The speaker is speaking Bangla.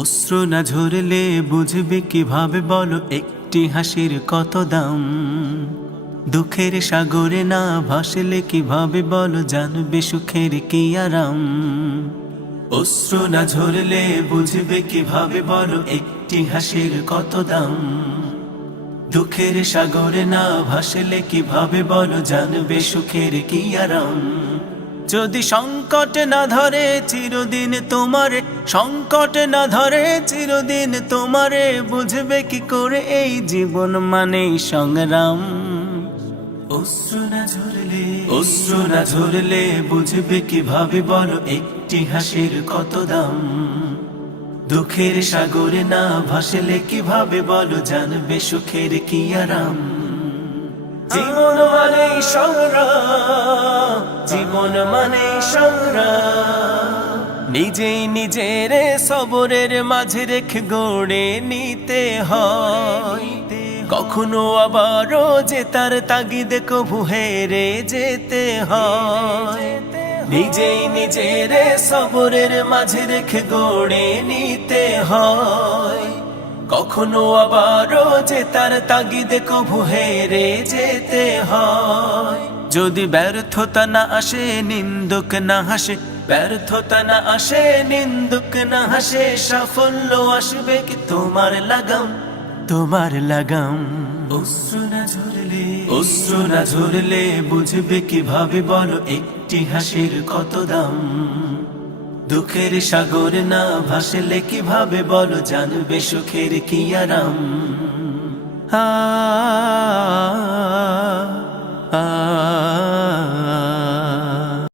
অশ্রু না ঝরলে বুঝবে কিভাবে বলো একটি হাসির কত দাম। দুঃখের সাগরে না ভাসলে কিভাবে বলো জানবে সুখের কি আরাম। অশ্রু না ঝরলে বুঝবে কিভাবে বলো একটি হাসির কত দাম। দুঃখের সাগরে না ভাসলে কিভাবে বলো জানবে সুখের কি আরাম। যদি সংকট না ধরে চিরদিন তোমারে, সংকট না ধরে চিরদিন তোমারে, বুঝবে কি করে এই জীবন মানেই সংগ্রাম। অশ্রু না ঝরলে বুঝবে কিভাবে বলো একটি হাসির কত দাম। দুঃখের সাগরে না ভাসলে কিভাবে বলো জানবে সুখের কি আরাম। জীবন মানেই সংগ্রাম, জীবন মানেই সংগ্রাম। নিজেই নিজের সবরের মাঝে রেখে গড়ে নিতে হয়। কখনো আবারও যে তার তাগিদে কভু হেরে যেতে হয়। নিজেই নিজের সবরের মাঝে রেখে গড়ে নিতে হয়। কখনো আবারও যে তার তাগিদে কভু হেরে যেতে হয়। যদি ব্যর্থতা না আসে নিন্দুক না হাসে, ব্যর্থতা না আসে নিন্দুক না হাসে, সাফল্য আসবে কি তোমার লাগাম, তোমার লাগাম। অশ্রু না ঝরলে বুঝবে কিভাবে বলো একটি হাসির কত দাম। দুঃখের সাগর না ভাসলে কিভাবে বলো জানবে সুখের কি আরাম।